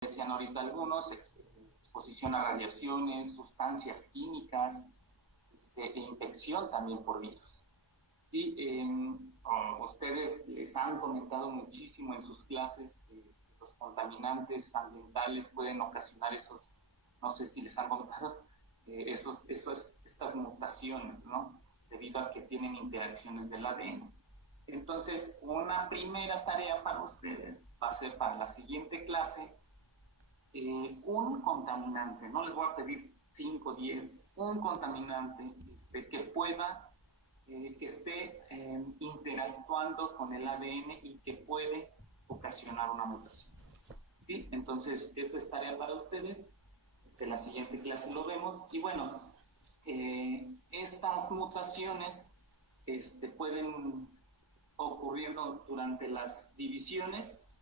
decían ahorita algunos, exposición a radiaciones, sustancias químicas, e infección también por virus. Y ustedes les han comentado muchísimo en sus clases que los contaminantes ambientales pueden ocasionar esos, no sé si les han comentado, estas mutaciones, ¿no? Debido a que tienen interacciones del ADN. Entonces, una primera tarea para ustedes va a ser para la siguiente clase, un contaminante, no les voy a pedir 5, 10, un contaminante que pueda, que esté interactuando con el ADN y que puede ocasionar una mutación. ¿Sí? Entonces, eso es tarea para ustedes. La siguiente clase lo vemos. Y bueno, estas mutaciones pueden ocurrir durante las divisiones.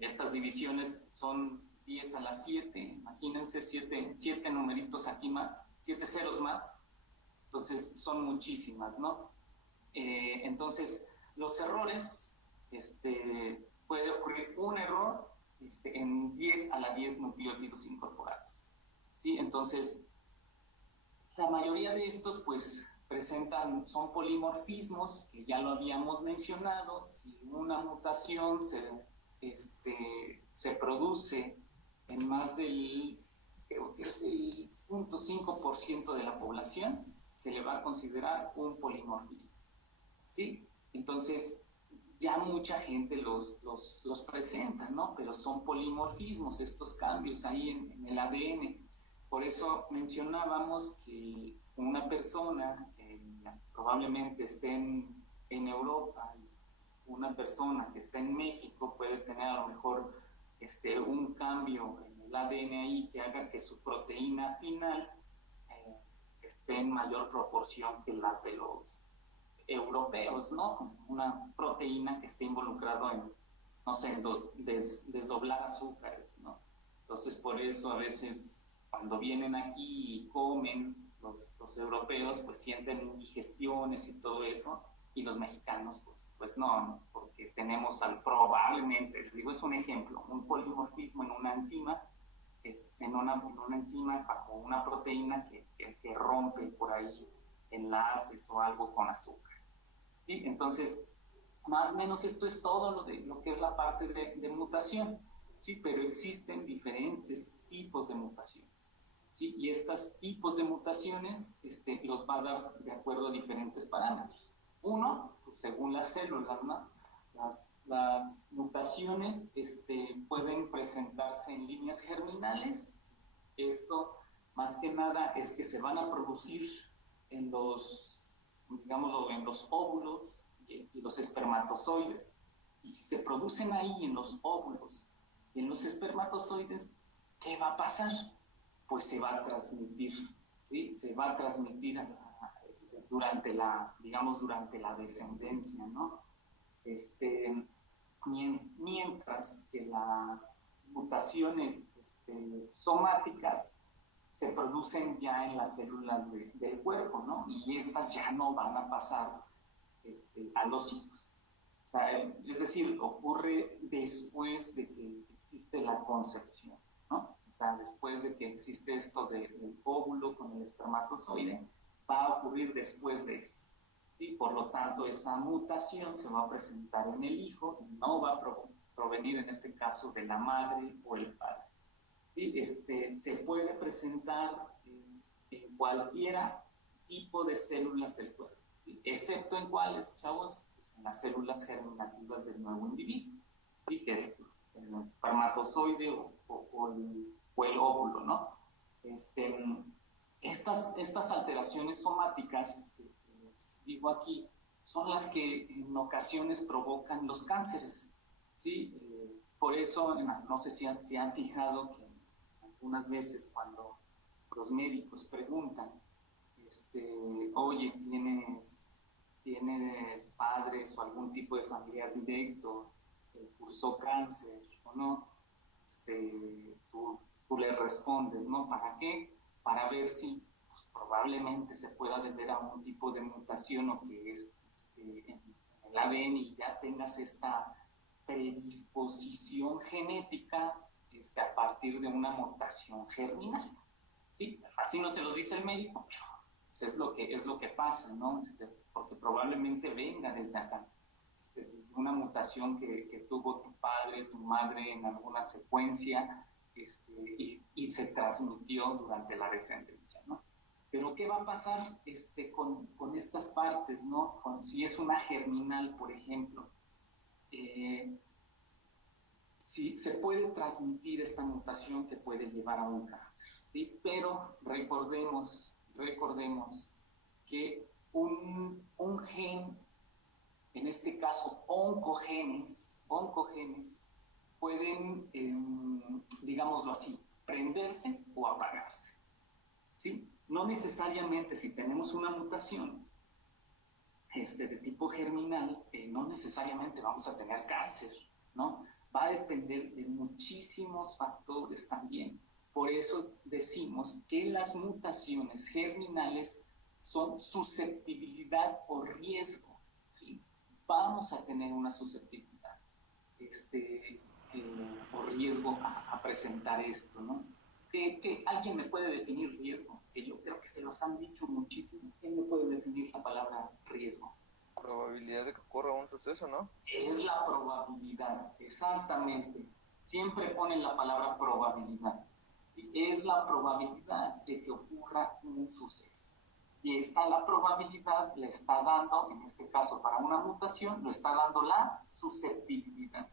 Estas divisiones son 10 a la 7, imagínense 7 numeritos aquí más, 7 ceros más, entonces son muchísimas, ¿no? Entonces, los errores, puede ocurrir un error en 10 a la 10 nucleótidos incorporados, ¿sí? Entonces, la mayoría de estos, pues, son polimorfismos, que ya lo habíamos mencionado. Si una mutación se produce en más del, creo que es el 0.5% de la población, se le va a considerar un polimorfismo, ¿sí? Entonces, ya mucha gente los presenta, ¿no? Pero son polimorfismos estos cambios ahí en el ADN. Por eso mencionábamos que una persona que probablemente esté en Europa, una persona que está en México puede tener a lo mejor un cambio en el ADN ahí que haga que su proteína final esté en mayor proporción que la de los europeos, ¿no? Una proteína que esté involucrado en, no sé, en desdoblar azúcares, ¿no? Entonces, por eso a veces cuando vienen aquí y comen los europeos, pues sienten indigestiones y todo eso, y los mexicanos, pues no, porque tenemos probablemente, les digo, es un ejemplo, un polimorfismo en una enzima, en una enzima bajo una proteína que rompe por ahí enlaces o algo con azúcares, ¿sí? Entonces, más o menos esto es todo lo que es la parte de mutación, ¿sí? Pero existen diferentes tipos de mutaciones, ¿sí? Y estos tipos de mutaciones los va a dar de acuerdo a diferentes parámetros. Uno, pues según las células, ¿no? Las mutaciones pueden presentarse en líneas germinales. Esto, más que nada, es que se van a producir en digámoslo, en los óvulos y los espermatozoides. Y si se producen ahí en los óvulos y en los espermatozoides, ¿qué va a pasar? Pues se va a transmitir, ¿sí? Se va a transmitir durante la descendencia, ¿no? Mientras que las mutaciones somáticas se producen ya en las células del cuerpo, ¿no? Y estas ya no van a pasar a los hijos. O sea, es decir, ocurre después de que existe la concepción, ¿no? O sea, después de que existe esto del óvulo con el espermatozoide, va a ocurrir después de eso. Y por lo tanto, esa mutación se va a presentar en el hijo y no va a provenir en este caso de la madre o el padre. ¿Sí? Se puede presentar en cualquiera tipo de células del cuerpo, ¿sí? Excepto en cuáles, chavos, pues en las células germinativas del nuevo individuo, ¿sí? Que es el espermatozoide o el óvulo, ¿no? Estas alteraciones somáticas que les digo aquí son las que en ocasiones provocan los cánceres, ¿sí? Por eso, no sé si han fijado que algunas veces cuando los médicos preguntan, oye, ¿tienes padres o algún tipo de familiar directo que cursó cáncer o no? Tú le respondes, ¿no? ¿Para qué? Para ver si pues, probablemente se pueda deber a un tipo de mutación o que es en el ADN y ya tengas esta predisposición genética a partir de una mutación germinal, ¿sí? Así no se los dice el médico, pero pues, es lo que pasa, ¿no? Porque probablemente venga desde acá, desde una mutación que tuvo tu padre, tu madre en alguna secuencia, y se transmitió durante la descendencia, ¿no? Pero ¿qué va a pasar con estas partes, ¿no? Si es una germinal, por ejemplo, sí, se puede transmitir esta mutación que puede llevar a un cáncer, ¿sí? Pero recordemos que un gen, en este caso oncogenes, pueden, digámoslo así, prenderse o apagarse, ¿sí? No necesariamente si tenemos una mutación de tipo germinal, no necesariamente vamos a tener cáncer, ¿no? Va a depender de muchísimos factores también. Por eso decimos que las mutaciones germinales son susceptibilidad o riesgo, ¿sí? Vamos a tener una susceptibilidad o riesgo a presentar esto, ¿no? Que alguien me puede definir riesgo, que yo creo que se los han dicho muchísimo. ¿Quién me puede definir la palabra riesgo? Probabilidad de que ocurra un suceso, ¿no? Es la probabilidad, exactamente. Siempre ponen la palabra probabilidad. Es la probabilidad de que ocurra un suceso. Y esta la probabilidad le está dando, en este caso para una mutación, lo está dando la susceptibilidad.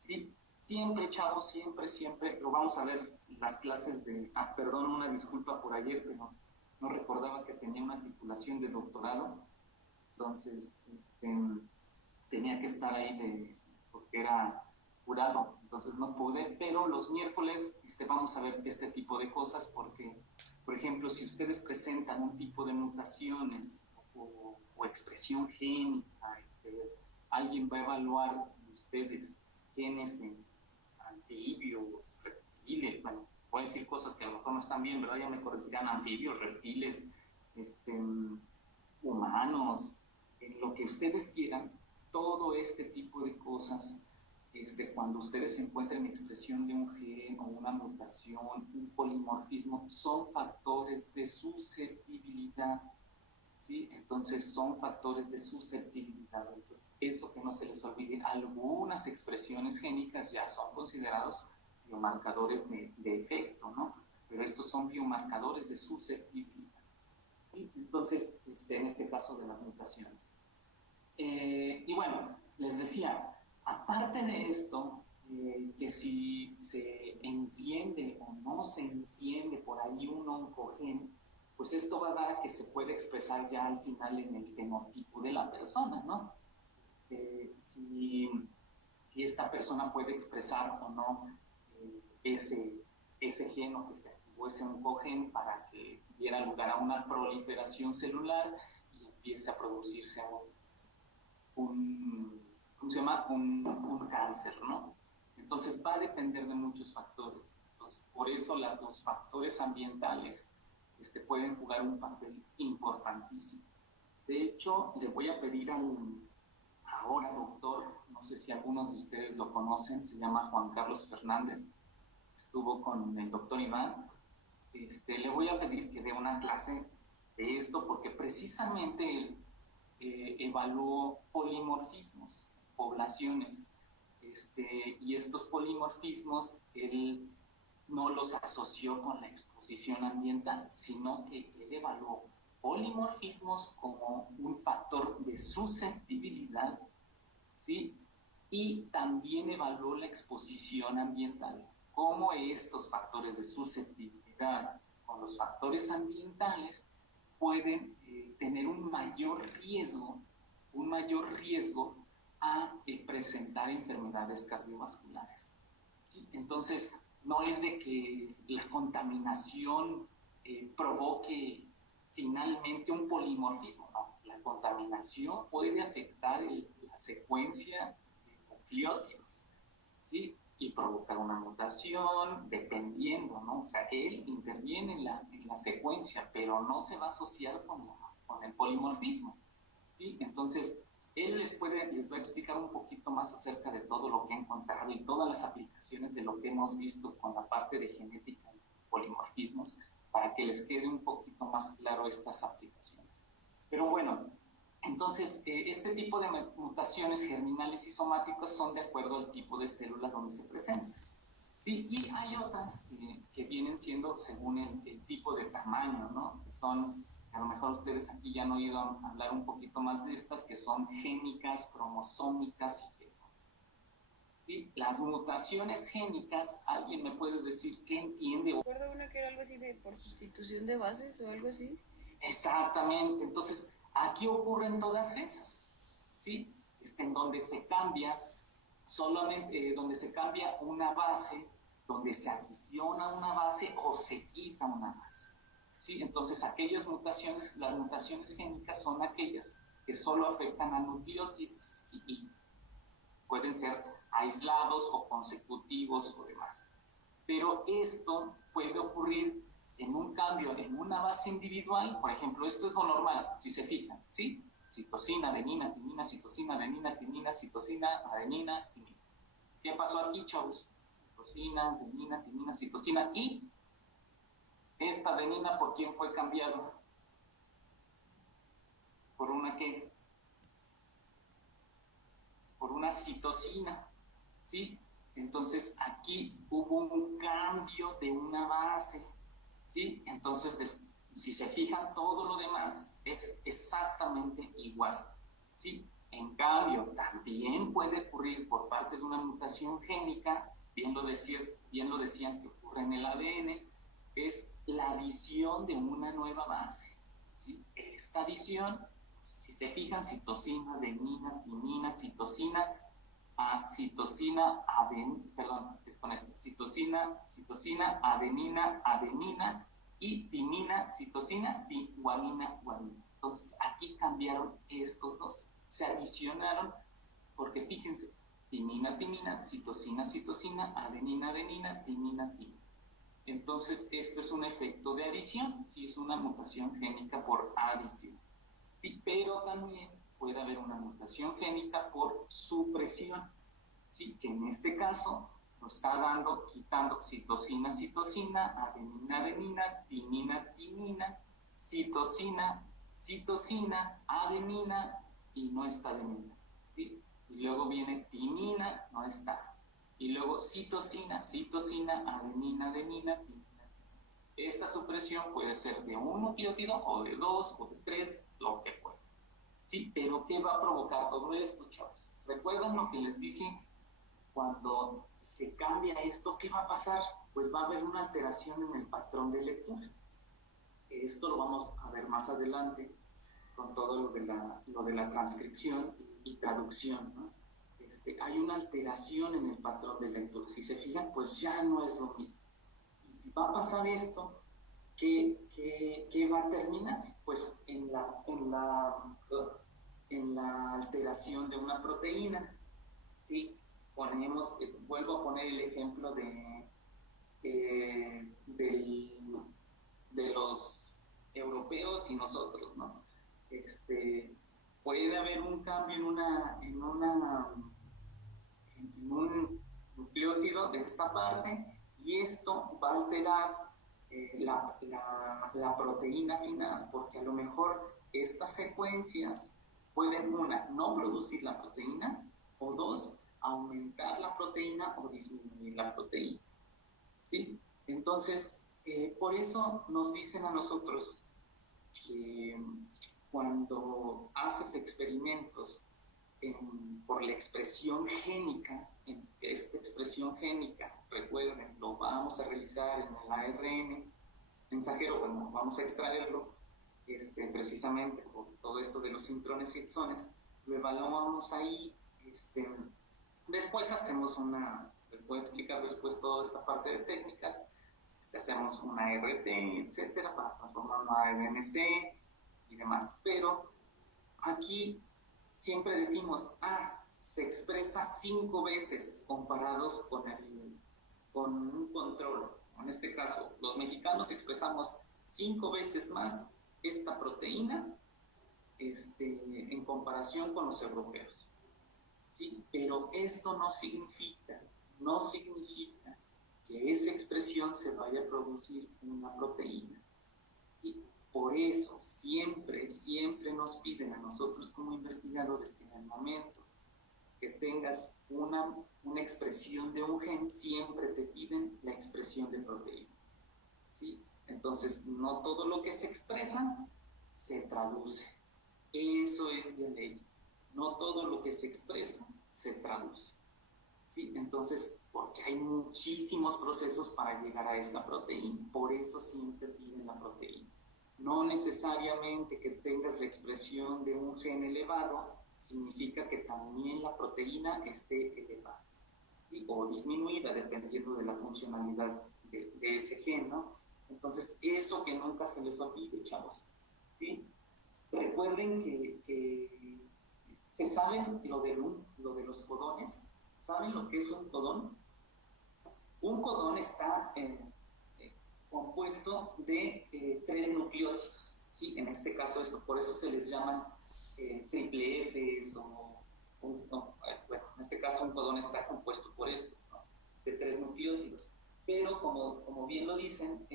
¿Sí? Siempre, chavos, siempre, lo vamos a ver en las clases de, perdón, una disculpa por ayer, pero no recordaba que tenía una titulación de doctorado, entonces tenía que estar ahí porque era jurado, entonces no pude, pero los miércoles vamos a ver este tipo de cosas porque, por ejemplo, si ustedes presentan un tipo de mutaciones o expresión génica, alguien va a evaluar de ustedes genes en anfibios, reptiles, bueno, voy a decir cosas que a lo mejor no están bien, ¿verdad? Ya me corregirán, anfibios, reptiles, humanos, en lo que ustedes quieran, todo este tipo de cosas, cuando ustedes encuentren expresión de un gen o una mutación, un polimorfismo, son factores de susceptibilidad, ¿sí? Entonces son factores de susceptibilidad. Entonces, eso que no se les olvide, algunas expresiones génicas ya son considerados biomarcadores de efecto, ¿no? Pero estos son biomarcadores de susceptibilidad. ¿Sí? Entonces, en este caso de las mutaciones. Y bueno, les decía, aparte de esto, que si se enciende o no se enciende por ahí un oncogen, pues esto va a dar a que se pueda expresar ya al final en el fenotipo de la persona, ¿no? Si esta persona puede expresar o no ese gen o que se activó ese oncogen para que diera lugar a una proliferación celular y empiece a producirse ¿cómo se llama? Un cáncer, ¿no? Entonces va a depender de muchos factores. Entonces, por eso los factores ambientales pueden jugar un papel importantísimo. De hecho, le voy a pedir ahora doctor, no sé si algunos de ustedes lo conocen, se llama Juan Carlos Fernández, estuvo con el doctor Iván. Le voy a pedir que dé una clase de esto porque precisamente él evaluó polimorfismos, poblaciones, y estos polimorfismos él no los asoció con la exposición ambiental, sino que él evaluó polimorfismos como un factor de susceptibilidad, ¿sí? Y también evaluó la exposición ambiental, cómo estos factores de susceptibilidad con los factores ambientales pueden tener un mayor riesgo a presentar enfermedades cardiovasculares, ¿sí? Entonces, no es de que la contaminación provoque finalmente un polimorfismo, no. La contaminación puede afectar la secuencia de nucleótidos, ¿sí? Y provocar una mutación, dependiendo, ¿no? O sea, él interviene en la secuencia, pero no se va a asociar con el polimorfismo, ¿sí? Entonces, Él les va a explicar un poquito más acerca de todo lo que ha encontrado y todas las aplicaciones de lo que hemos visto con la parte de genética y polimorfismos, para que les quede un poquito más claro estas aplicaciones. Pero bueno, entonces este tipo de mutaciones germinales y somáticas son de acuerdo al tipo de célula donde se presentan. Sí, y hay otras que vienen siendo según el tipo de tamaño, ¿no? Que son, a lo mejor ustedes aquí ya han oído hablar un poquito más de estas, que son génicas, cromosómicas y genómicas. ¿Sí? Las mutaciones génicas, ¿alguien me puede decir qué entiende? Recuerdo una que era algo así de por sustitución de bases o algo así. Exactamente, entonces aquí ocurren todas esas, ¿sí? En donde se cambia solamente donde se cambia una base, donde se adiciona una base o se quita una base. ¿Sí? Entonces, las mutaciones génicas son aquellas que solo afectan a nucleótidos, ¿sí? Y pueden ser aislados o consecutivos o demás. Pero esto puede ocurrir en un cambio en una base individual. Por ejemplo, esto es lo normal, si se fijan, ¿sí? Citosina, adenina, timina, citosina, adenina, timina, citosina, adenina, timina. ¿Qué pasó aquí, chavos? Citosina, adenina, timina, citosina. ¿Y esta adenina por quién fue cambiado? ¿Por una qué? Por una citosina, ¿sí? Entonces aquí hubo un cambio de una base, ¿sí? Entonces, si se fijan, todo lo demás es exactamente igual, ¿sí? En cambio, también puede ocurrir por parte de una mutación génica, bien lo decían que ocurre en el ADN, es la adición de una nueva base, ¿sí? Esta adición, si se fijan, citosina, adenina, timina, citosina, citosina, adenina y timina, citosina, guanina, guanina. Entonces aquí cambiaron estos dos, se adicionaron, porque fíjense, timina, timina, citosina, citosina, adenina, adenina, timina, timina. Entonces esto es un efecto de adición, sí, es una mutación génica por adición. Sí, pero también puede haber una mutación génica por supresión, ¿sí? Que en este caso nos está quitando citosina, citosina, adenina, adenina, timina, timina, citosina, citosina, adenina y no está adenina, ¿sí? Y luego viene timina, no está. Y luego citosina, citosina, adenina, adenina, timina. Esta supresión puede ser de un nucleótido o de dos o de tres, lo que pueda. Sí, pero ¿qué va a provocar todo esto, chavos? ¿Recuerdan lo que les dije? Cuando se cambia esto, ¿qué va a pasar? Pues va a haber una alteración en el patrón de lectura. Esto lo vamos a ver más adelante con todo lo de la transcripción y traducción, ¿no? Hay una alteración en el patrón de lectura. Si se fijan, pues ya no es lo mismo. Y si va a pasar esto, ¿qué va a terminar? Pues en la alteración de una proteína, ¿sí? Vuelvo a poner el ejemplo de los europeos y nosotros, ¿no? Puede haber un cambio en un nucleótido de esta parte, y esto va a alterar la proteína final, porque a lo mejor estas secuencias pueden, una, no producir la proteína, o dos, aumentar la proteína o disminuir la proteína, ¿sí? Entonces, por eso nos dicen a nosotros que cuando haces experimentos por la expresión génica, esta expresión génica, recuerden, lo vamos a realizar en el ARN mensajero, bueno, vamos a extraerlo precisamente por todo esto de los intrones y exones, lo evaluamos ahí, después hacemos les voy a explicar después toda esta parte de técnicas, hacemos una RT, etcétera, para transformar una ARNC y demás, pero aquí siempre decimos, se expresa 5 veces comparados con un control. En este caso, los mexicanos expresamos 5 veces más esta proteína en comparación con los europeos, ¿sí? Pero esto no significa que esa expresión se vaya a producir una proteína, ¿sí? Por eso siempre nos piden a nosotros como investigadores que en el momento que tengas una expresión de un gen, siempre te piden la expresión de proteína, ¿sí? Entonces, no todo lo que se expresa se traduce. Eso es de ley. No todo lo que se expresa se traduce, ¿sí? Entonces, porque hay muchísimos procesos para llegar a esta proteína. Por eso siempre piden la proteína. No necesariamente que tengas la expresión de un gen elevado significa que también la proteína esté elevada, ¿sí? O disminuida, dependiendo de la funcionalidad de ese gen, ¿no? Entonces, eso que nunca se les olvide, chavos, ¿sí? Recuerden que se saben lo de los codones. ¿Saben lo que es un codón? Un codón está compuesto de 3 nucleótidos, ¿sí? En este caso, por eso se les llaman tripletes bueno, en este caso un codón está compuesto por estos, ¿no? De 3 nucleótidos. Pero como bien lo dicen,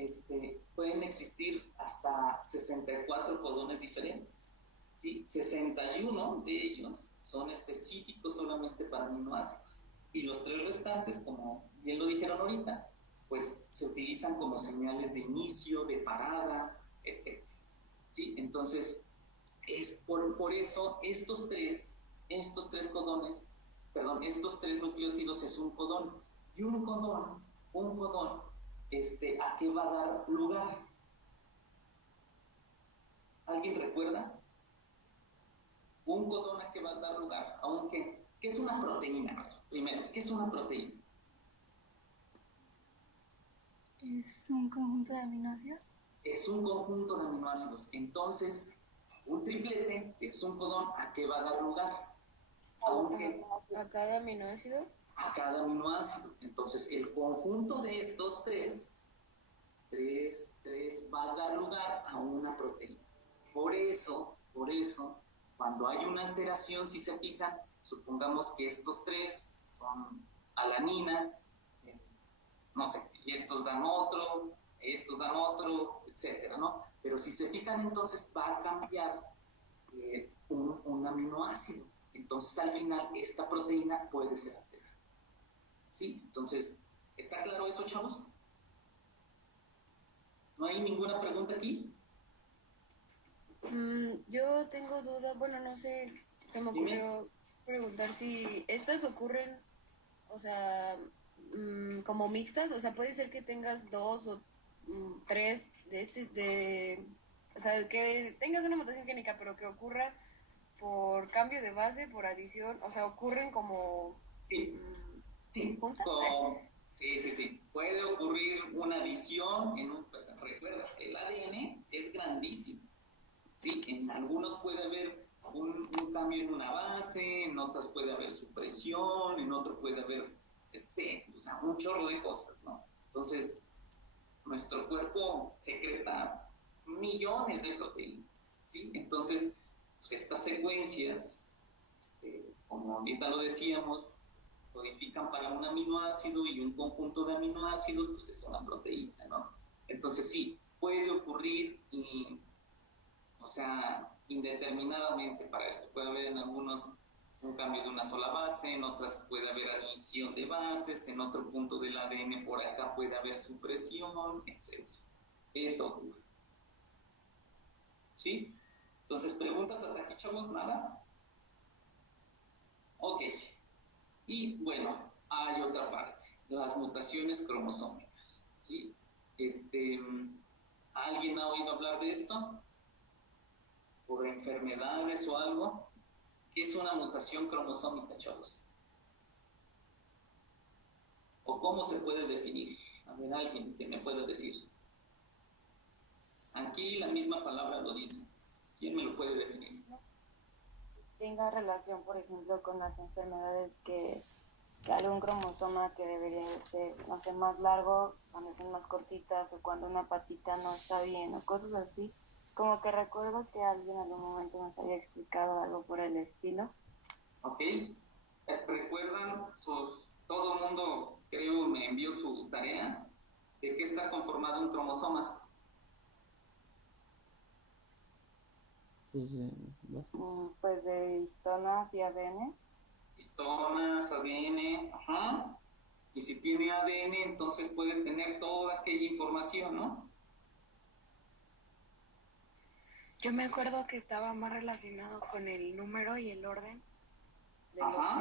pueden existir hasta 64 codones diferentes, ¿sí? 61 de ellos son específicos solamente para aminoácidos. Y los 3 restantes, como bien lo dijeron ahorita, pues se utilizan como señales de inicio, de parada, etc. ¿Sí? Entonces, es por eso estos tres codones, perdón, estos 3 nucleótidos es un codón. Y un codón, ¿a qué va a dar lugar? ¿Alguien recuerda? Un codón a qué va a dar lugar, aunque, ¿qué es una proteína? Primero, ¿qué es una proteína? ¿Es un conjunto de aminoácidos? Es un conjunto de aminoácidos. Entonces, un triplete, que es un codón, ¿a qué va a dar lugar? ¿A cada aminoácido? A cada aminoácido. Entonces, el conjunto de estos tres va a dar lugar a una proteína. Por eso, cuando hay una alteración, si se fijan, supongamos que estos 3 son alanina, no sé, y estos dan otro, etcétera, ¿no? Pero si se fijan, entonces va a cambiar un aminoácido. Entonces, al final, esta proteína puede ser alterada, ¿sí? Entonces, ¿está claro eso, chavos? ¿No hay ninguna pregunta aquí? Yo tengo duda, bueno, no sé, se me ocurrió preguntar si estas ocurren, o sea, como mixtas, o sea, puede ser que tengas 2 o 3 o sea, que tengas una mutación génica, pero que ocurra por cambio de base, por adición, o sea, ocurren como sí, juntas. Sí. Puede ocurrir una adición recuerda, el ADN es grandísimo, ¿sí? En algunos puede haber un cambio en una base, en otras puede haber supresión, en otro puede haber, o sea, un chorro de cosas, ¿no? Entonces, nuestro cuerpo secreta millones de proteínas, ¿sí? Entonces, pues estas secuencias, como ahorita lo decíamos, codifican para un aminoácido y un conjunto de aminoácidos, pues es una proteína, ¿no? Entonces sí, puede ocurrir, o sea, indeterminadamente para esto. Puede haber en algunos un cambio de una sola base, en otras puede haber adición de bases, en otro punto del ADN por acá puede haber supresión, etc. Eso ocurre. ¿Sí? Entonces, ¿preguntas hasta aquí, chavos? ¿Nada? Ok. Y bueno, hay otra parte, las mutaciones cromosómicas, ¿sí? ¿Alguien ha oído hablar de esto? ¿Por enfermedades o algo? ¿Qué es una mutación cromosómica, chavos? ¿O cómo se puede definir? A ver, alguien que me pueda decir. Aquí la misma palabra lo dice. ¿Quién me lo puede definir? Tenga relación, por ejemplo, con las enfermedades que algún cromosoma que debería ser, no sé, más largo, cuando son más cortitas, o cuando una patita no está bien, o cosas así. Como que recuerdo que alguien en algún momento nos había explicado algo por el estilo. ¿Ok? ¿Recuerdan todo el mundo, creo, me envió su tarea de qué está conformado un cromosoma? Pues de histonas y ADN. Histonas, ADN, ajá. Y si tiene ADN, entonces puede tener toda aquella información, ¿no? Yo me acuerdo que estaba más relacionado con el número y el orden de los Ajá.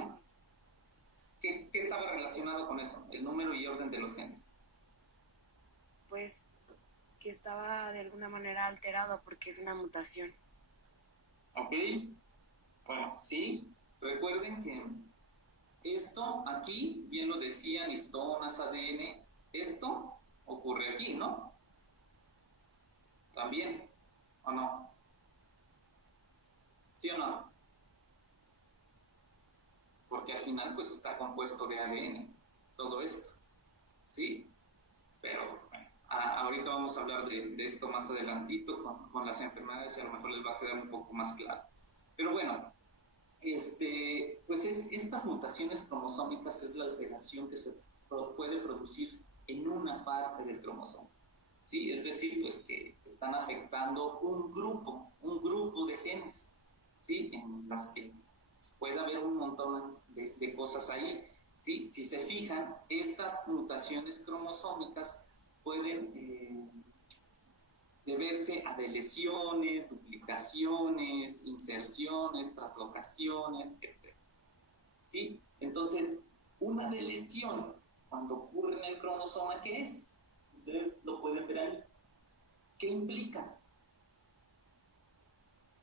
genes. ¿Qué estaba relacionado con eso? El número y orden de los genes. Pues que estaba de alguna manera alterado porque es una mutación. ¿Ok? Bueno, sí. Recuerden que esto aquí, bien lo decían, histonas, ADN, esto ocurre aquí, ¿no? También, ¿o no? ¿Sí o no? Porque al final pues está compuesto de ADN, todo esto, ¿sí? Pero bueno, ahorita vamos a hablar de esto más adelantito con las enfermedades y a lo mejor les va a quedar un poco más claro. Pero bueno, pues estas mutaciones cromosómicas es la alteración que se puede producir en una parte del cromosoma, ¿sí? Es decir, pues que están afectando un grupo de genes, ¿sí? En las que puede haber un montón de cosas ahí, ¿sí? Si se fijan, estas mutaciones cromosómicas pueden deberse a deleciones, duplicaciones, inserciones, translocaciones, etc. ¿Sí? Entonces, una deleción, cuando ocurre en el cromosoma, ¿qué es? Ustedes lo pueden ver ahí. ¿Qué implica?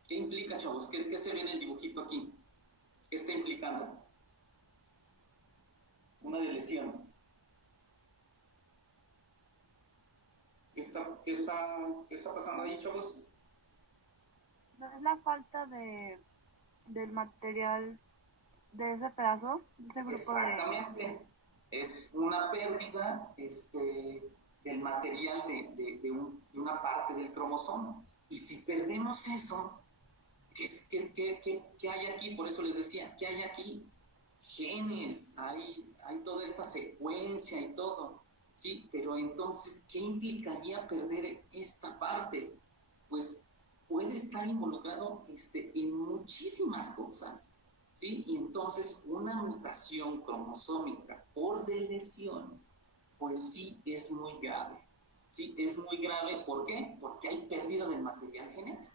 ¿Qué implica, chavos? ¿Qué se ve en el dibujito aquí? ¿Qué está implicando? Una deleción. ¿Qué está pasando ahí, chavos? ¿No es la falta del material de ese pedazo, de ese grupo? Exactamente. Es una pérdida del material de una parte del cromosoma. Y si perdemos eso, ¿qué hay aquí? Por eso les decía, ¿qué hay aquí? Genes, hay toda esta secuencia y todo, ¿sí? Pero entonces, ¿qué implicaría perder esta parte? Pues puede estar involucrado en muchísimas cosas, ¿sí? Y entonces una mutación cromosómica por deleción, pues sí es muy grave, ¿sí? Es muy grave, ¿por qué? Porque hay pérdida del material genético,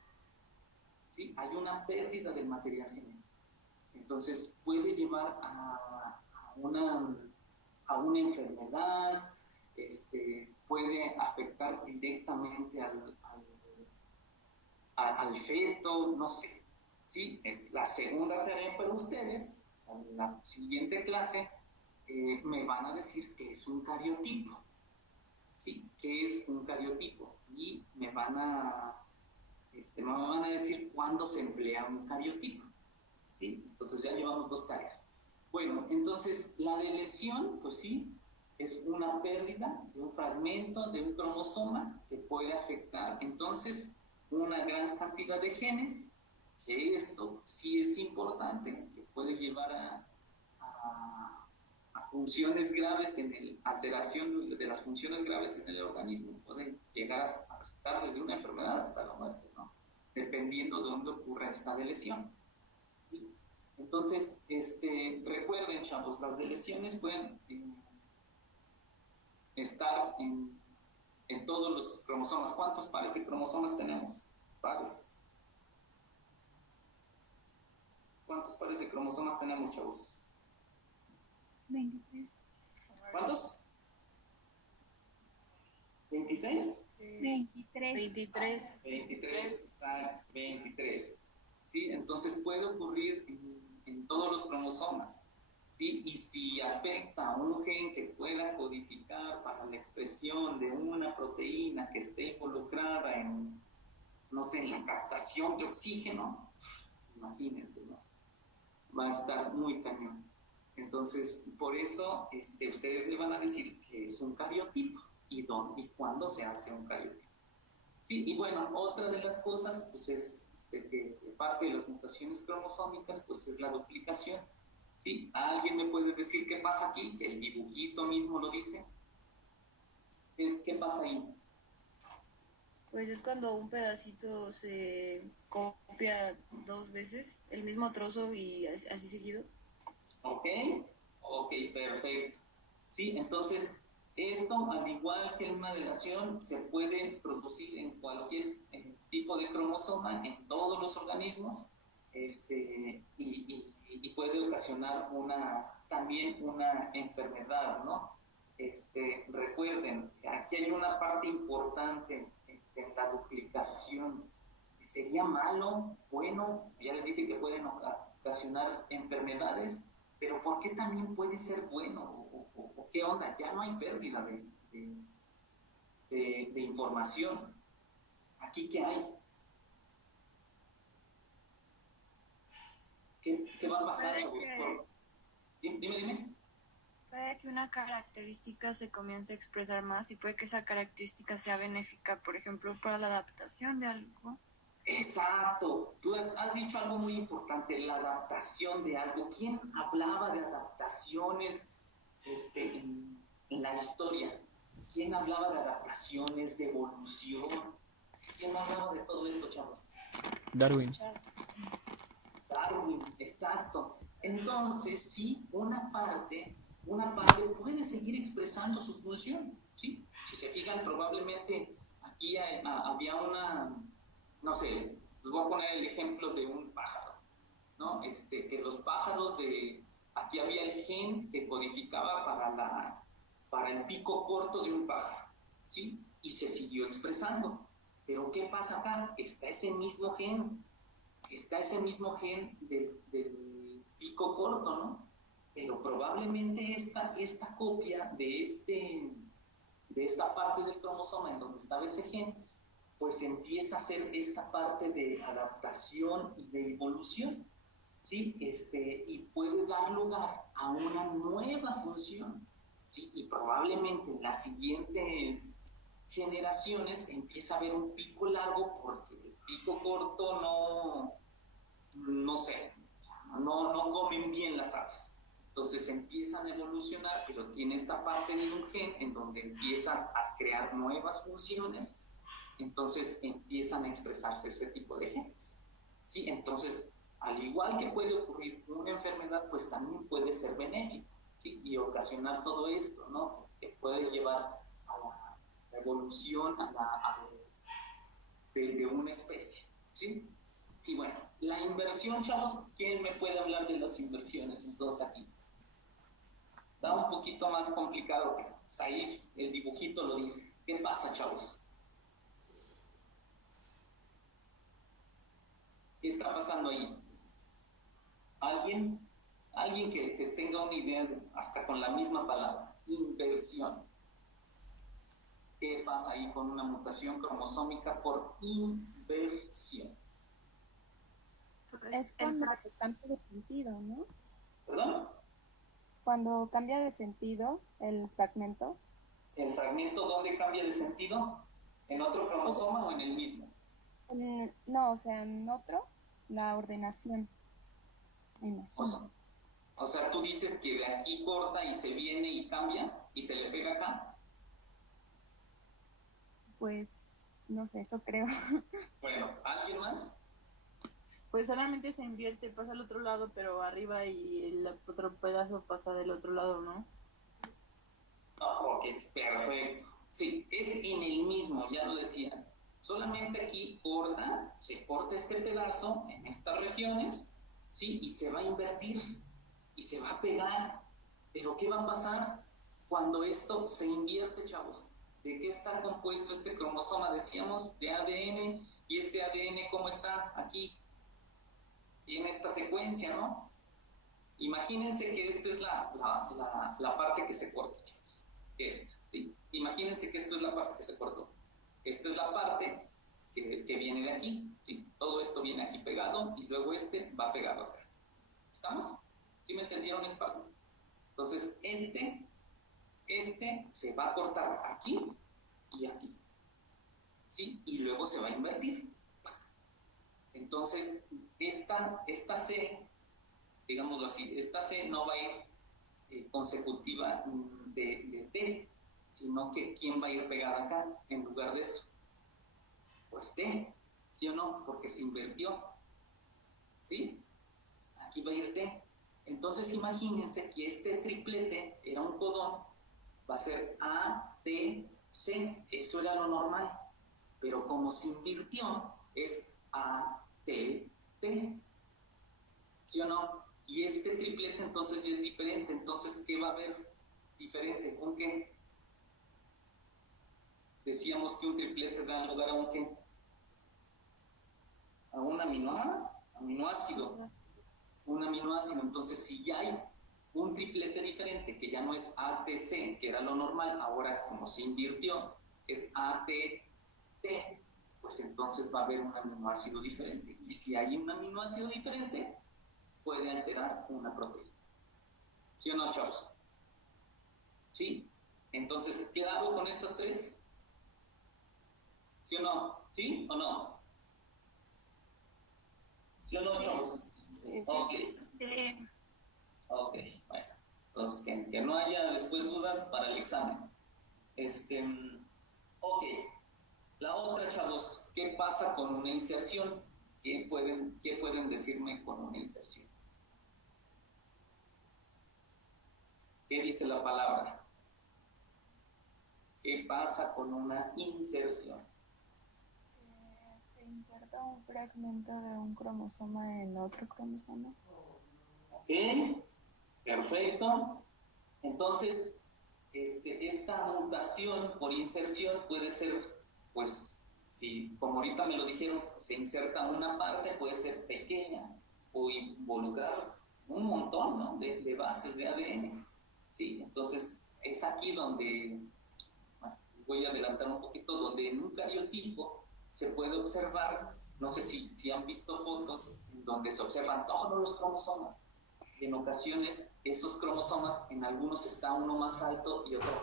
¿sí? Hay una pérdida del material genético. Entonces puede llevar a una enfermedad, puede afectar directamente al feto, no sé. ¿Sí? Es la segunda tarea para ustedes. En la siguiente clase me van a decir qué es un cariotipo. ¿Sí? ¿Qué es un cariotipo? Y me van a decir cuándo se emplea un cariotipo. ¿Sí? Entonces ya llevamos 2 tareas. Bueno, entonces la deleción, pues sí, es una pérdida de un fragmento de un cromosoma que puede afectar entonces una gran cantidad de genes, que esto sí es importante, que puede llevar a funciones graves alteración de las funciones graves en el organismo, pueden llegar a resultar desde una enfermedad hasta la muerte, ¿no? Dependiendo de dónde ocurra esta deleción. ¿Sí? Entonces, recuerden, chavos, las deleciones pueden estar en todos los cromosomas. ¿Cuántos pares de cromosomas tenemos? Pares. ¿Cuántos pares de cromosomas tenemos, chavos? 23. ¿Cuántos? ¿26? 23. 23, exacto, 23. ¿Sí? Entonces puede ocurrir en todos los cromosomas, ¿sí? Y si afecta a un gen que pueda codificar para la expresión de una proteína que esté involucrada en, no sé, en la captación de oxígeno, imagínense, ¿no? Va a estar muy cañón. Entonces, por eso ustedes le van a decir que es un cariotipo y dónde y cuándo se hace un cariotipo. Sí, y bueno, otra de las cosas, pues es que parte de las mutaciones cromosómicas, pues es la duplicación. ¿Sí? ¿Alguien me puede decir qué pasa aquí? Que el dibujito mismo lo dice. ¿Qué pasa ahí? Pues es cuando un pedacito se copia dos veces, el mismo trozo y así seguido. ¿Ok? Ok, perfecto. Sí, entonces, esto, al igual que en una deleción, se puede producir en cualquier tipo de cromosoma, en todos los organismos, y puede ocasionar también una enfermedad, ¿no? Recuerden, aquí hay una parte importante en la duplicación. ¿Sería malo? Bueno, ya les dije que pueden ocasionar enfermedades, pero ¿por qué también puede ser bueno? ¿O qué onda? Ya no hay pérdida de información. ¿Aquí qué hay? ¿Qué va a pasar, chavos? Dime. Puede que una característica se comience a expresar más y puede que esa característica sea benéfica, por ejemplo, para la adaptación de algo. Exacto. Tú has dicho algo muy importante, la adaptación de algo. ¿Quién hablaba de adaptaciones en la historia? ¿Quién hablaba de adaptaciones, de evolución? ¿Quién hablaba de todo esto, chavos? Darwin. Darwin, exacto. Entonces, sí, una parte puede seguir expresando su función, ¿sí? Si se fijan, probablemente aquí había no sé, les voy a poner el ejemplo de un pájaro, ¿no? Que los pájaros aquí había el gen que codificaba para el pico corto de un pájaro, ¿sí? Y se siguió expresando. Pero ¿qué pasa acá? Está ese mismo gen del pico corto, ¿no? Pero probablemente esta copia de esta parte del cromosoma en donde estaba ese gen, pues empieza a ser esta parte de adaptación y de evolución, ¿sí? Y puede dar lugar a una nueva función, ¿sí? Y probablemente en las siguientes generaciones empieza a haber un pico largo porque el pico corto no sé, no comen bien las aves. Entonces empiezan a evolucionar, pero tiene esta parte de un gen en donde empiezan a crear nuevas funciones, entonces empiezan a expresarse ese tipo de genes. ¿Sí? Entonces, al igual que puede ocurrir una enfermedad, pues también puede ser benéfico, ¿sí? Y ocasionar todo esto, ¿no? Que puede llevar a la evolución de una especie, ¿sí? Y bueno, la inversión, chavos, ¿quién me puede hablar de las inversiones entonces aquí? Está un poquito más complicado, pero pues ahí el dibujito lo dice. ¿Qué pasa, chavos? ¿Qué está pasando ahí? ¿Alguien que tenga una idea, hasta con la misma palabra, inversión? ¿Qué pasa ahí con una mutación cromosómica por inversión? Es cuando cambia de sentido, ¿no? ¿Perdón? Cuando cambia de sentido el fragmento. ¿El fragmento dónde cambia de sentido? ¿En otro cromosoma o en el mismo? No, o sea, en otro, la ordenación. O sea, tú dices que de aquí corta y se viene y cambia y se le pega acá. Pues, no sé, eso creo. Bueno, ¿alguien más? Pues solamente se invierte, pasa al otro lado, pero arriba y el otro pedazo pasa del otro lado, ¿no? Ok, perfecto. Sí, es en el mismo, ya lo decía. Solamente aquí se corta este pedazo en estas regiones, ¿sí? Y se va a invertir y se va a pegar. Pero ¿qué va a pasar cuando esto se invierte, chavos? ¿De qué está compuesto este cromosoma? Decíamos de ADN, y este ADN, ¿cómo está aquí? Tiene esta secuencia, ¿no? Imagínense que esta es la parte que se corta, chicos. ¿Sí? Imagínense que esto es la parte que se cortó. Esta es la parte que viene de aquí, ¿sí? Todo esto viene aquí pegado y luego va pegado acá. ¿Estamos? ¿Sí me entendieron esa parte? Entonces, este se va a cortar aquí y aquí. ¿sí? Y luego se va a invertir. Entonces, esta C, digámoslo así, esta C no va a ir consecutiva de T, sino que ¿quién va a ir pegada acá en lugar de eso? Pues T, ¿sí o no? Porque se invirtió, ¿sí? Aquí va a ir T. Entonces imagínense que este triplete era un codón, va a ser A, T, C, eso era lo normal, pero como se invirtió es A, T, T, ¿sí o no? Y este triplete entonces ya es diferente, entonces ¿qué va a haber diferente? ¿Un qué? Decíamos que un triplete da lugar a un qué? A un aminoácido. Un aminoácido. Entonces, si ya hay un triplete diferente, que ya no es ATC, que era lo normal, ahora como se invirtió, es ATT, pues entonces va a haber un aminoácido diferente. Y si hay un aminoácido diferente, puede alterar una proteína. ¿Sí o no, chavos? ¿Sí? Entonces, ¿qué hago con estas tres? ¿Sí o no? ¿Sí o no? ¿Sí o no, chavos? Ok. Ok, bueno. Entonces, que no haya después dudas para el examen. Ok. La otra, chavos, ¿qué pasa con una inserción? ¿Qué pueden decirme con una inserción? ¿Qué dice la palabra? ¿Qué pasa con una inserción? Se inserta un fragmento de un cromosoma en otro cromosoma. Ok, perfecto. Entonces, esta mutación por inserción puede ser, pues, si como ahorita me lo dijeron, se inserta una parte, puede ser pequeña o involucrar un montón, ¿no? de bases de ADN. ¿Sí? Entonces, es aquí donde, bueno, voy a adelantar un poquito, donde en un cariotipo se puede observar, no sé si han visto fotos donde se observan todos los cromosomas. Y en ocasiones esos cromosomas, en algunos está uno más alto y otro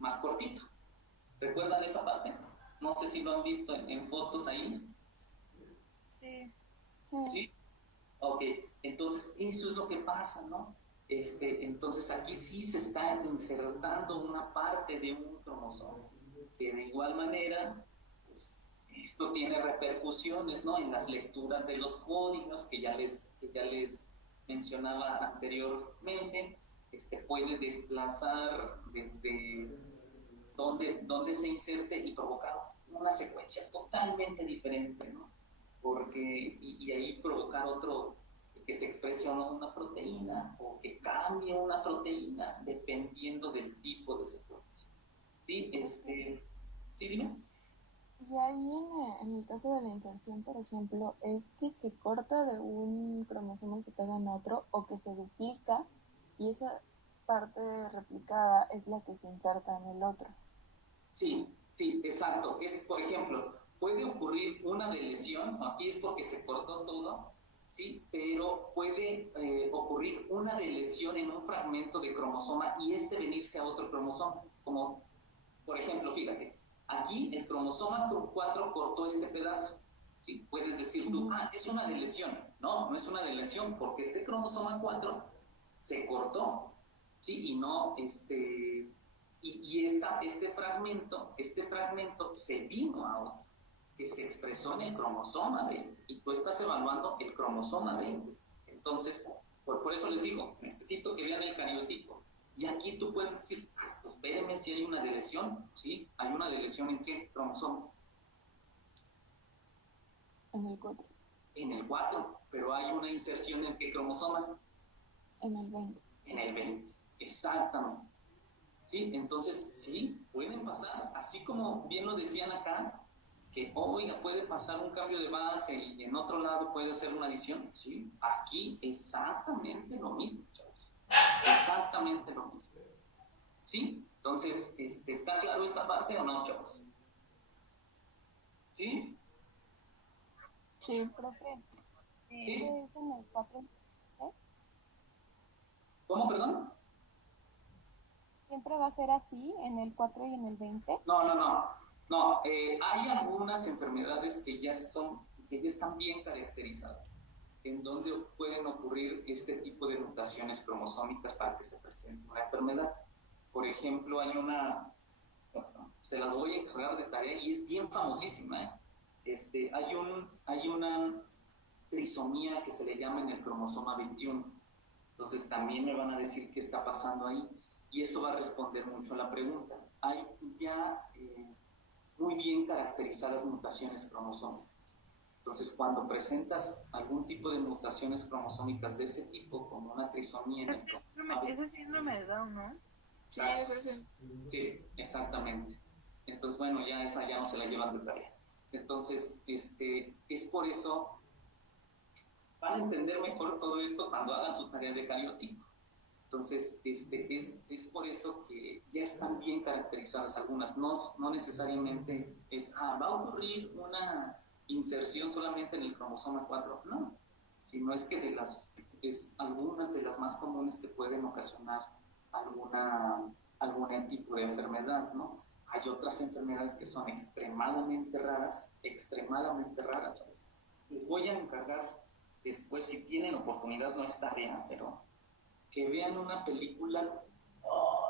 más cortito. ¿Recuerdan esa parte? No sé si lo han visto en fotos ahí. Sí. ¿Sí? Ok, entonces eso es lo que pasa, ¿no? Entonces aquí sí se está insertando una parte de un cromosoma, que de igual manera, pues, esto tiene repercusiones, ¿no? En las lecturas de los códigos que ya les mencionaba anteriormente, puede desplazar desde donde se inserte y provocar una secuencia totalmente diferente, ¿no? Porque, y ahí provocar que se exprese o no una proteína, o que cambie una proteína, dependiendo del tipo de secuencia. ¿Sí? ¿Sí, dime? Y ahí en el caso de la inserción, por ejemplo, es que se corta de un cromosoma y se pega en otro, o que se duplica y esa parte replicada es la que se inserta en el otro. Sí, exacto. Por ejemplo, puede ocurrir una deleción, aquí es porque se cortó todo, ¿sí? Pero puede ocurrir una deleción en un fragmento de cromosoma y venirse a otro cromosoma. Como, por ejemplo, fíjate, aquí el cromosoma 4 cortó este pedazo. ¿Sí? Puedes decir tú, es una deleción. No, no es una deleción, porque este cromosoma 4 se cortó, ¿sí? Y no, este fragmento se vino a otro, que se expresó en el cromosoma 20, y tú estás evaluando el cromosoma 20. Entonces, por eso les digo, necesito que vean el cariotipo. Y aquí tú puedes decir, pues espérenme si hay una deleción. ¿Sí? ¿Hay una deleción en qué cromosoma? En el 4. En el 4, pero hay una inserción en qué cromosoma? En el 20. En el 20, exactamente. ¿Sí? Entonces, sí, pueden pasar, así como bien lo decían acá, que, oiga, puede pasar un cambio de base y en otro lado puede hacer una adición. Sí, aquí exactamente lo mismo, chavos. Exactamente lo mismo. ¿Sí? Entonces, ¿está claro esta parte o no, chavos? ¿Sí? Sí, profe. ¿Sí? ¿Es en el 4? ¿Cómo, perdón? ¿Siempre va a ser así, en el 4 y en el 20? No. No, hay algunas enfermedades que ya están bien caracterizadas, en donde pueden ocurrir este tipo de mutaciones cromosómicas para que se presente una enfermedad. Por ejemplo, se las voy a encargar de tarea y es bien famosísima, ¿eh? Hay una trisomía que se le llama en el cromosoma 21. Entonces también me van a decir qué está pasando ahí y eso va a responder mucho a la pregunta. Hay ya muy bien caracterizadas mutaciones cromosómicas. Entonces, cuando presentas algún tipo de mutaciones cromosómicas de ese tipo, como una trisomía en el cromosoma, Ese síndrome de Down, ¿no? Sí, es ese. sí, exactamente. Entonces, bueno, ya esa ya no se la llevan de tarea. Entonces, es por eso, van a entender mejor todo esto cuando hagan su tarea de cariotipo. Entonces, es por eso que ya están bien caracterizadas algunas. No necesariamente va a ocurrir una inserción solamente en el cromosoma 4, no, sino es que algunas de las más comunes que pueden ocasionar algún tipo de enfermedad, ¿no? Hay otras enfermedades que son extremadamente raras. Les voy a encargar después, si tienen oportunidad, no es tarea, pero que vean una película,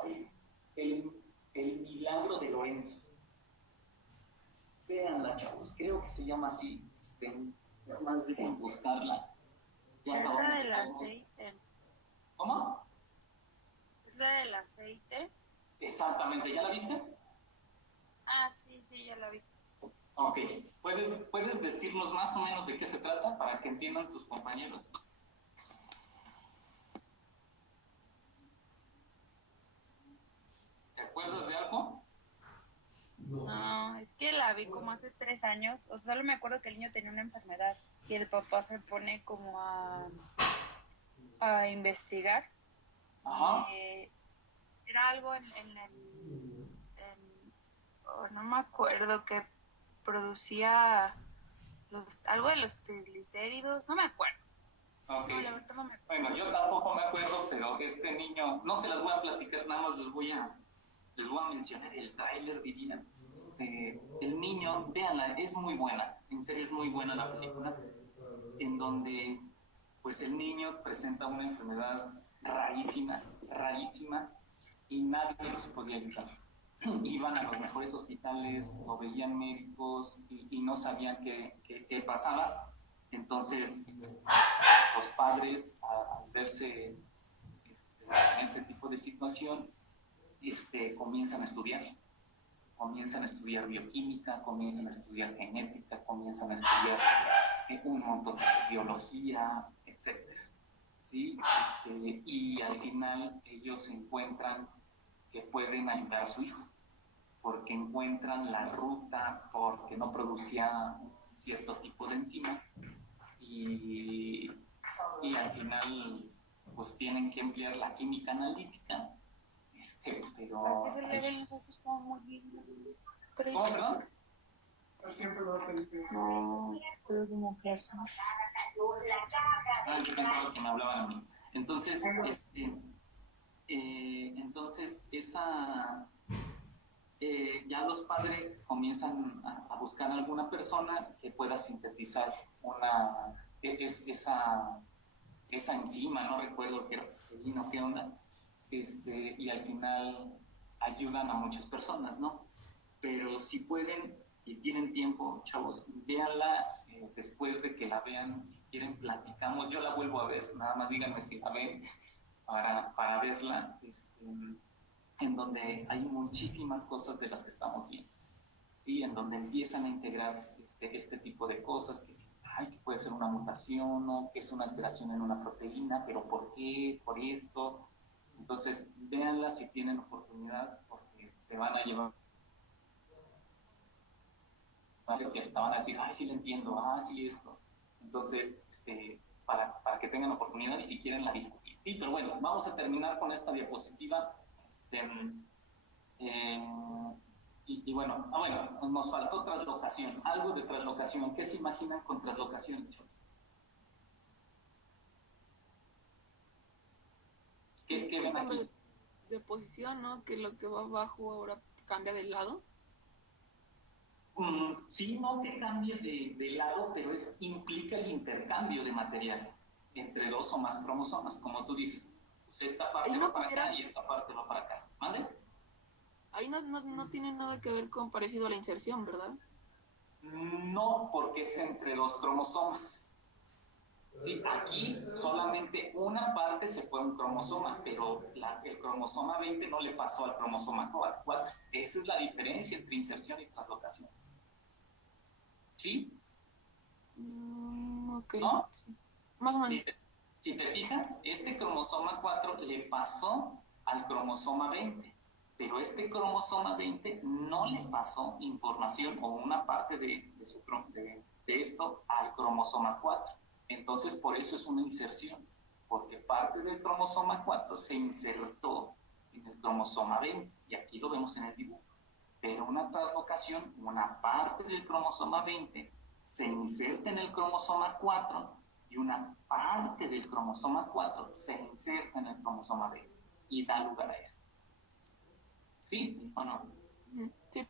¡ay! El milagro de Lorenzo. Véanla, chavos, creo que se llama así. Es más, dejen buscarla. Ya Es acabamos la del todos. aceite. ¿Cómo? Es la del aceite. Exactamente, ¿ya la viste? Ah, sí, sí, ya la vi. Ok, ¿puedes decirnos más o menos de qué se trata para que entiendan tus compañeros? ¿Te acuerdas de algo? No, es que la vi como hace 3 años. O sea, solo me acuerdo que el niño tenía una enfermedad y el papá se pone como a investigar. Ajá. Y era algo no me acuerdo, que producía algo de los triglicéridos, no me acuerdo. Ok. No, la verdad no me acuerdo. Bueno, yo tampoco me acuerdo, pero este niño, no se las voy a platicar, nada más les voy a mencionar el tráiler divina. El niño, véanla, es muy buena, en serio es muy buena la película, en donde pues el niño presenta una enfermedad rarísima, y nadie los podía ayudar. Iban a los mejores hospitales, lo veían médicos y no sabían qué pasaba. Entonces, los padres, al verse en ese tipo de situación, comienzan a estudiar bioquímica, comienzan a estudiar genética, comienzan a estudiar un montón de biología, etcétera. ¿Sí? Y al final ellos encuentran que pueden ayudar a su hijo, porque encuentran la ruta, porque no producía un cierto tipo de enzima, y al final pues tienen que emplear la química analítica, pero... ¿Por qué se le ven los ojos como muy ¿Cómo, perdón? No, pero como que eso. Yo pensaba que me hablaban a mí. Entonces, ya los padres comienzan a buscar a alguna persona que pueda sintetizar esa enzima, no recuerdo qué vino, qué onda, y al final ayudan a muchas personas, ¿no? Pero si pueden y tienen tiempo, chavos, véanla. Después de que la vean, si quieren platicamos, yo la vuelvo a ver, nada más díganme si la ven para verla, en donde hay muchísimas cosas de las que estamos viendo, ¿sí? En donde empiezan a integrar este tipo de cosas, que puede ser una mutación, ¿no? Que es una alteración en una proteína, pero ¿por qué? Por esto. Entonces, véanla si tienen oportunidad, porque se van a llevar y hasta van a decir, ay, sí lo entiendo, sí esto. Entonces, para que tengan oportunidad y si quieren la discutir. Sí, pero bueno, vamos a terminar con esta diapositiva. Y bueno, nos faltó traslocación, algo de traslocación. ¿Qué se imaginan con traslocación, chavos? ¿Qué es que ven cambio aquí? de, posición, ¿no? Que lo que va abajo ahora cambia de lado. sí, no que cambie de lado, pero implica el intercambio de material entre dos o más cromosomas, como tú dices, pues esta parte Ahí va no para acá pudieras- y esta parte va para acá. ¿Vale? Ahí no tiene nada que ver con parecido a la inserción, ¿verdad? No, porque es entre dos cromosomas. Sí, aquí solamente una parte se fue a un cromosoma, pero el cromosoma 20 no le pasó al cromosoma 4. Esa es la diferencia entre inserción y translocación. ¿Sí? Ok, ¿No? sí. Más o Si menos. si te fijas, este cromosoma 4 le pasó al cromosoma 20, pero este cromosoma 20 no le pasó información o una parte de esto al cromosoma 4. Entonces, por eso es una inserción, porque parte del cromosoma 4 se insertó en el cromosoma 20, y aquí lo vemos en el dibujo. Pero una translocación, una parte del cromosoma 20 se inserta en el cromosoma 4 y una parte del cromosoma 4 se inserta en el cromosoma 20 y da lugar a esto. ¿Sí o no? Sí.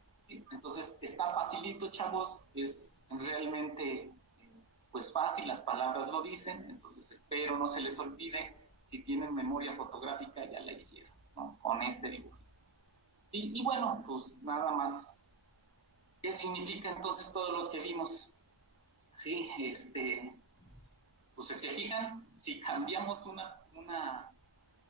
Entonces, está facilito, chavos, es realmente pues fácil, las palabras lo dicen, entonces espero no se les olvide, si tienen memoria fotográfica ya la hicieron, ¿no? Con este dibujo. Y bueno, pues nada más, ¿qué significa entonces todo lo que vimos? Sí, pues si se fijan, si cambiamos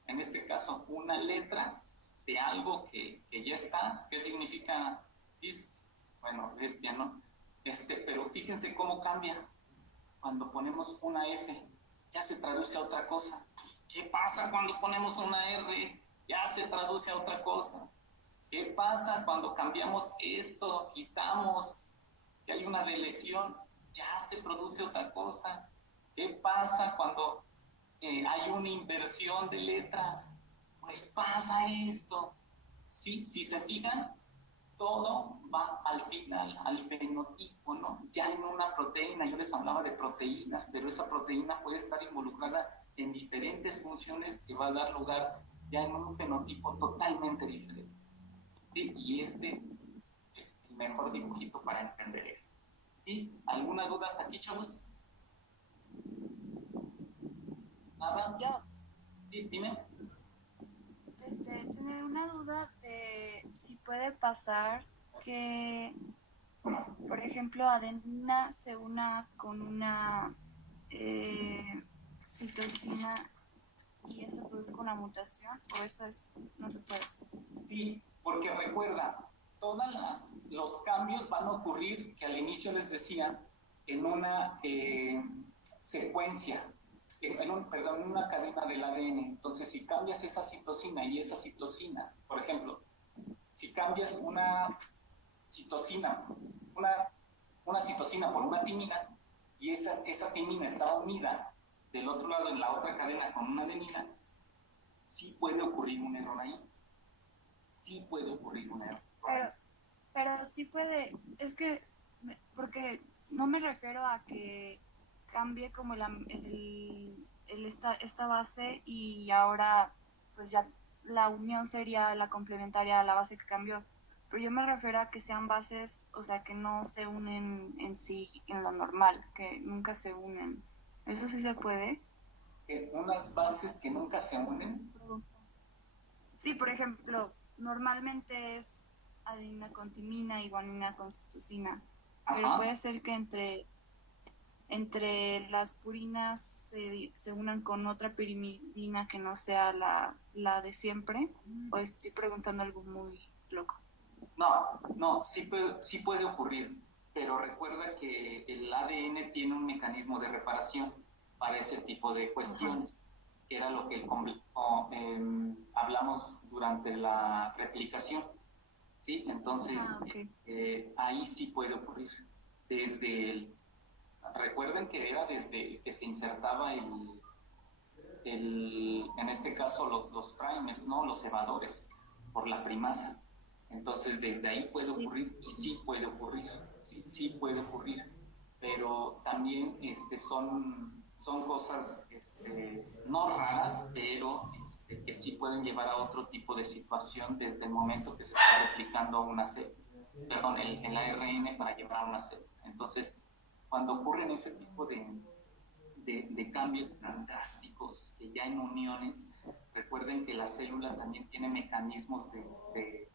en este caso, una letra de algo que ya está, ¿qué significa is? Bueno, bestia, ¿no? Pero fíjense cómo cambia. Cuando ponemos una F, ya se traduce a otra cosa. ¿Qué pasa cuando ponemos una R? Ya se traduce a otra cosa. ¿Qué pasa cuando cambiamos esto, quitamos, que hay una deleción? Ya se produce otra cosa. ¿Qué pasa cuando hay una inversión de letras? Pues pasa esto. ¿Sí? Si se fijan, todo va al final, al fenotipo, ¿no? Ya en una proteína, yo les hablaba de proteínas, pero esa proteína puede estar involucrada en diferentes funciones que va a dar lugar ya en un fenotipo totalmente diferente. ¿Sí? Y es el mejor dibujito para entender eso. ¿Sí? ¿Alguna duda hasta aquí, chavos? ¿Nada? Yo, ¿Sí? Dime. tenía una duda de si puede pasar que, por ejemplo, adenina se una con una citosina y eso produzca una mutación, o eso no se puede. Sí, porque recuerda, todos los cambios van a ocurrir, que al inicio les decía, en una secuencia, perdón, en una cadena del ADN. Entonces, si cambias esa citosina y esa citosina, por ejemplo, si cambias una citosina, una citosina por una timina, y esa timina está unida del otro lado en la otra cadena con una adenina, sí puede ocurrir un error ahí. Sí puede ocurrir un error. Pero sí puede, es que, porque no me refiero a que cambie como esta base y ahora pues ya la unión sería la complementaria a la base que cambió. Pero yo me refiero a que sean bases, o sea, que no se unen en sí, en lo normal, que nunca se unen. ¿Eso sí se puede? Unas bases que nunca se unen. Sí, por ejemplo, normalmente es adenina con timina y guanina con citosina, pero Ajá. puede ser que entre las purinas se unan con otra pirimidina que no sea la de siempre, o estoy preguntando algo muy loco. No, sí puede ocurrir, pero recuerda que el ADN tiene un mecanismo de reparación para ese tipo de cuestiones, que era lo que hablamos durante la replicación, ¿sí? Entonces, ahí sí puede ocurrir. Recuerden que era desde que se insertaba en este caso los primers, ¿no? Los cebadores, por la primasa. Entonces, desde ahí puede ocurrir, y sí puede ocurrir, sí puede ocurrir, pero también son cosas no raras, pero que sí pueden llevar a otro tipo de situación desde el momento que se está replicando una célula. perdón, el ARN para llevar a una célula. Entonces, cuando ocurren ese tipo de cambios tan drásticos, que ya en uniones, recuerden que la célula también tiene mecanismos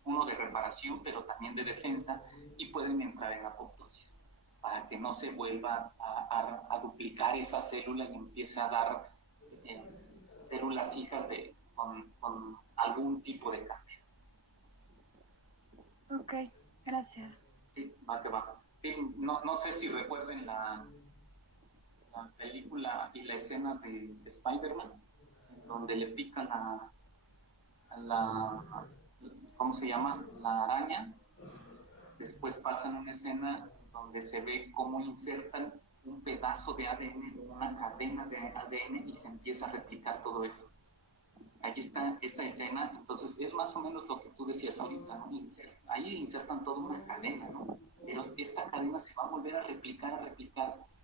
uno de reparación, pero también de defensa, y pueden entrar en apoptosis para que no se vuelva a duplicar esa célula y empiece a dar células hijas con algún tipo de cambio. Ok, gracias. Sí, va que va. No sé si recuerden la película y la escena de Spider-Man, donde le pica ¿cómo se llama? La araña. Después pasan una escena donde se ve cómo insertan un pedazo de ADN, una cadena de ADN, y se empieza a replicar todo eso. Allí está esa escena. Entonces es más o menos lo que tú decías ahorita, ¿no? Ahí insertan toda una cadena, ¿no? Pero esta cadena se va a volver a replicar,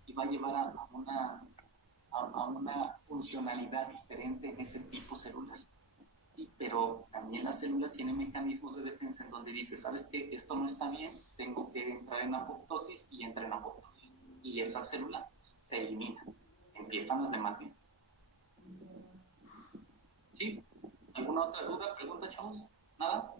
y va a llevar a una funcionalidad diferente en ese tipo celular. Sí, pero también la célula tiene mecanismos de defensa en donde dice, ¿sabes qué? Esto no está bien, tengo que entrar en apoptosis, y entra en apoptosis. Y esa célula se elimina. Empiezan las demás bien. ¿Sí? ¿Alguna otra duda, pregunta, chavos? ¿Nada?